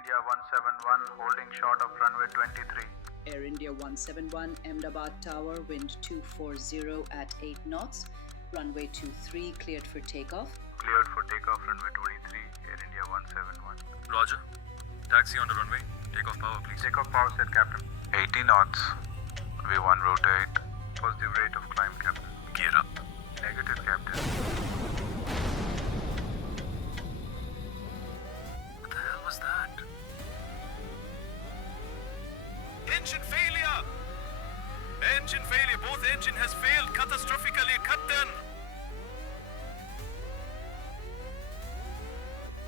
India 171 holding short of runway 23. Air India 171 Ahmedabad Tower, wind 240 at 8 knots. Runway 23 cleared for takeoff. Cleared for takeoff runway 23, Air India 171. Roger. Taxi on the runway. Takeoff power, please. Takeoff power set, Captain. 80 knots. V1 rotate. Positive rate of climb, Captain. Gear up. Negative, Captain. What the hell was that? Engine failure! Engine failure. Both engine has failed catastrophically. Captain!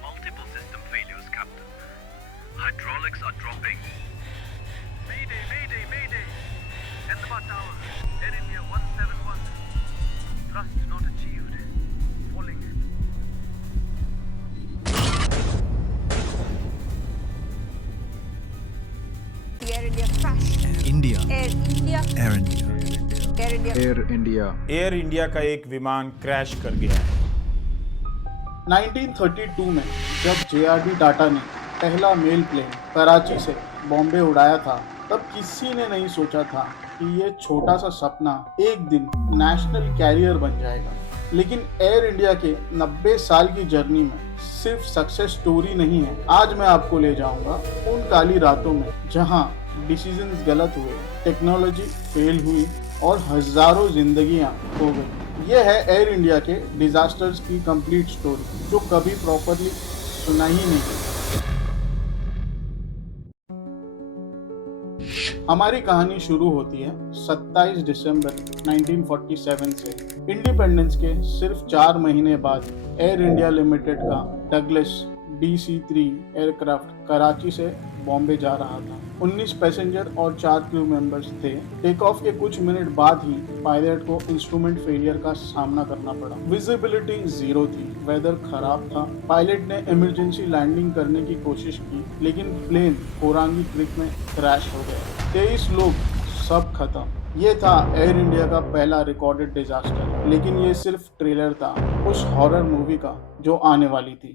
Multiple system failures, Captain. Hydraulics are dropping. Mayday, mayday, mayday! Ahmedabad Tower, Air India 171. Thrust not achieved. Falling. The Air India crash. India. Air India. Air India. Air India. Air India. Air India का एक विमान crash कर गया है। 1932 में जब JRD Tata ने पहला मेल प्लेन कराची से बॉम्बे उड़ाया था, तब किसी ने नहीं सोचा था कि ये छोटा सा सपना एक दिन नेशनल कैरियर बन जाएगा। लेकिन एयर इंडिया के 90 साल की जर्नी में सिर्फ सक्सेस स्टोरी नहीं है। आज मैं आपको ले जाऊंगा उन काली रातों में जहां डिसीजंस गलत हुए, टेक्नोलॉजी फेल हुई और हजारों जिंदगियां खो गई। ये है एयर इंडिया के डिजास्टर्स की कंप्लीट स्टोरी, जो कभी प्रॉपरली सुना ही नहीं। हमारी कहानी शुरू होती है 27 दिसंबर 1947 से। इंडिपेंडेंस के सिर्फ 4 महीने बाद एयर इंडिया लिमिटेड का डगलस DC-3 एयरक्राफ्ट कराची से बॉम्बे जा रहा था। 19 पैसेंजर और 4 क्रू मेंबर्स थे। टेक ऑफ के कुछ मिनट बाद ही पायलट को इंस्ट्रूमेंट फेलियर का सामना करना पड़ा। विजिबिलिटी 0 थी, वेदर खराब था। पायलट ने इमरजेंसी लैंडिंग करने की कोशिश की, लेकिन प्लेन कोरांगी क्रिक में क्रैश हो गया। 23 लोग, सब खत्म। ये था एयर इंडिया का पहला रिकॉर्डेड डिजास्टर, लेकिन ये सिर्फ ट्रेलर था उस हॉरर मूवी का जो आने वाली थी।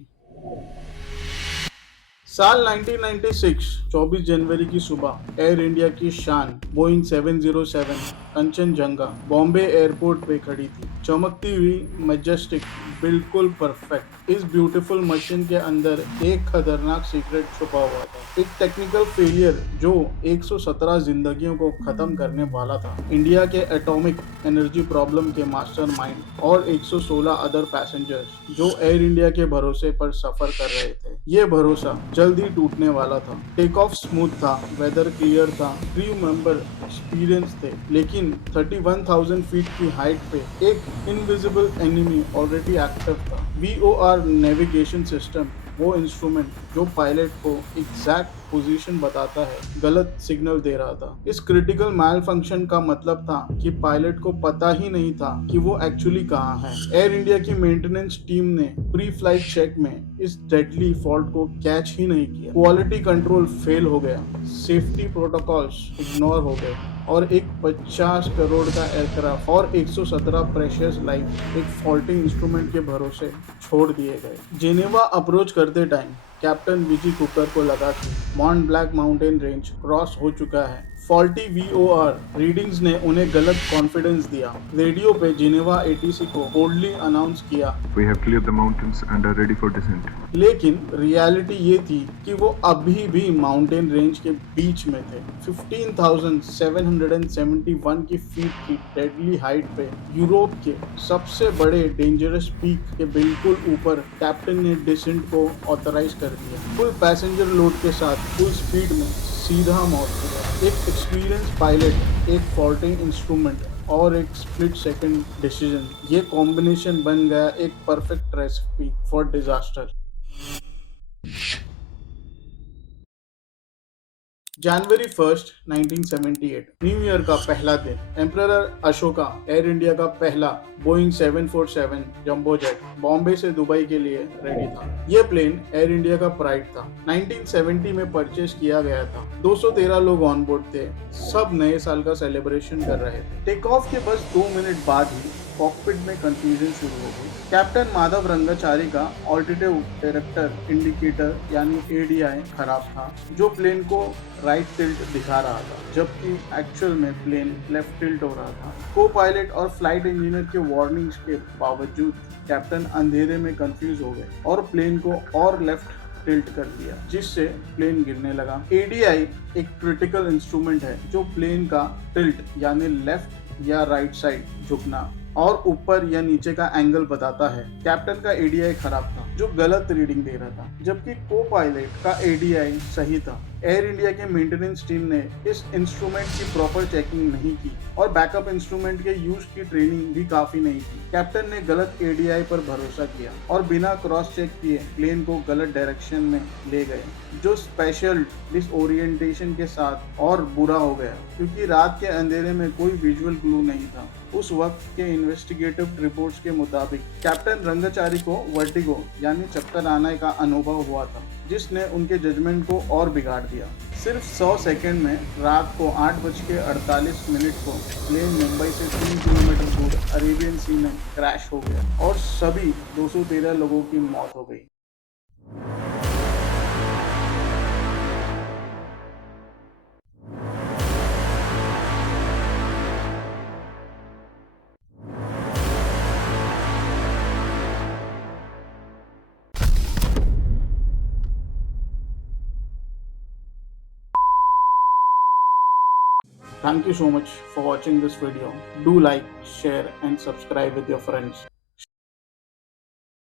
साल 1996, 24 जनवरी की सुबह एयर इंडिया की शान बोइंग 707 कंचनजंगा बॉम्बे एयरपोर्ट पे खड़ी थी। चमकती हुई, मैजेस्टिक, बिल्कुल परफेक्ट। इस ब्यूटीफुल मशीन के अंदर एक खतरनाक सीक्रेट छुपा हुआ था। एक टेक्निकल फेलियर जो 117 जिंदगियों को खत्म करने वाला था। इंडिया के एटॉमिक एनर्जी प्रॉब्लम के मास्टरमाइंड और 116 अदर पैसेंजर्स जो एयर इंडिया के भरोसे पर सफर कर रहे थे। ये भरोसा जल्दी टूटने वाला था। टेक ऑफ स्मूथ था, वेदर क्लियर था, क्रू मेंबर एक्सपीरियंस थे, लेकिन 31,000 फीट की हाइट पे एक इनविजिबल एनिमी ऑलरेडी एक्टिव था। VOR नेविगेशन सिस्टम, वो इंस्ट्रूमेंट जो पायलट को एग्जैक्ट पोजीशन बताता है, गलत सिग्नल दे रहा था। इस क्रिटिकल मैल फंक्शन का मतलब था कि पायलट को पता ही नहीं था कि वो एक्चुअली कहाँ है। एयर इंडिया की मेंटेनेंस टीम ने प्री फ्लाइट चेक में इस डेडली फॉल्ट को कैच ही नहीं किया। क्वालिटी कंट्रोल फेल हो गया, सेफ्टी प्रोटोकॉल्स इग्नोर हो गए और एक 50 करोड़ का एयरक्राफ्ट और 117 प्रेशियस लाइफ एक फॉल्टी इंस्ट्रूमेंट के भरोसे छोड़ दिए गए। जेनेवा अप्रोच करते टाइम कैप्टन विजी कुकर को लगा कि मॉन्ट ब्लैक माउंटेन रेंज क्रॉस हो चुका है। फॉल्टी VOR रीडिंग्स ने उन्हें गलत कॉन्फिडेंस दिया। रेडियो पे जिनेवा ATC को बोल्डली अनाउंस किया, We have cleared the mountains and are ready for descent. लेकिन रियलिटी ये थी कि वो अभी भी माउंटेन रेंज के बीच में थे। 15,771 की फीट की डेडली हाइट पे यूरोप के सबसे बड़े डेंजरस पीक के बिल्कुल ऊपर कैप्टन ने डिसेंट को ऑथराइज कर दिया। फुल पैसेंजर लोड के साथ फुल स्पीड में सीधा मौत हो गया। एक एक्सपीरियंस पायलट, एक फॉल्टिंग इंस्ट्रूमेंट और एक स्प्लिट सेकंड डिसीजन, ये कॉम्बिनेशन बन गया एक perfect recipe for disaster. January 1st 1978 new year का पहला दिन एम्परर अशोका एयर इंडिया का पहला बोइंग 747 जंबो जेट बॉम्बे से दुबई के लिए रेडी था। यह प्लेन एयर इंडिया का प्राइड था। 1970 में परचेज किया गया था। 213 लोग ऑन बोर्ड थे। सब नए साल का सेलिब्रेशन कर रहे थे। टेक ऑफ के बस 2 मिनट बाद ही कॉकपिट में कंफ्यूजन शुरू हो गई। कैप्टन माधव रंगाचारी का ऑल्टीट्यूड डायरेक्टर इंडिकेटर यानी ADI खराब था, जो प्लेन को राइट टिल्ट दिखा रहा था, जबकि एक्चुअल में प्लेन लेफ्ट टिल्ट हो रहा था। को पायलट और फ्लाइट इंजीनियर के वार्निंग्स के बावजूद कैप्टन अंधेरे में कंफ्यूज हो गए और प्लेन को और लेफ्ट टिल्ट कर दिया, जिससे प्लेन गिरने लगा। ADI एक क्रिटिकल इंस्ट्रूमेंट है जो प्लेन का टिल्ट यानी लेफ्ट या राइट साइड झुकना और ऊपर या नीचे का एंगल बताता है। कैप्टन का ADI खराब था, जो गलत रीडिंग दे रहा था, जबकि को पायलट का ADI सही था। एयर इंडिया के मेंटेनेंस टीम ने इस इंस्ट्रूमेंट की प्रॉपर चेकिंग नहीं की और बैकअप इंस्ट्रूमेंट के यूज की ट्रेनिंग भी काफी नहीं की। कैप्टन ने गलत ADI पर भरोसा किया और बिना क्रॉस चेक किए प्लेन को गलत डायरेक्शन में ले गए, जो स्पेशल डिसओरिएंटेशन के साथ और बुरा हो गया, क्योंकि रात के अंधेरे में कोई विजुअल क्लू नहीं था। उस वक्त के इन्वेस्टिगेटिव रिपोर्ट्स के मुताबिक कैप्टन रंगाचारी को वर्टिगो यानी चक्कर आने का अनुभव हुआ था, जिसने उनके जजमेंट को और बिगाड़ दिया। सिर्फ 100 सेकंड में रात को 8:48 को प्लेन मुंबई से 3 किलोमीटर दूर अरेबियन सी में क्रैश हो गया और सभी 213 लोगों की मौत हो गई। Thank you so much for watching this video. Do like, share and subscribe with your friends.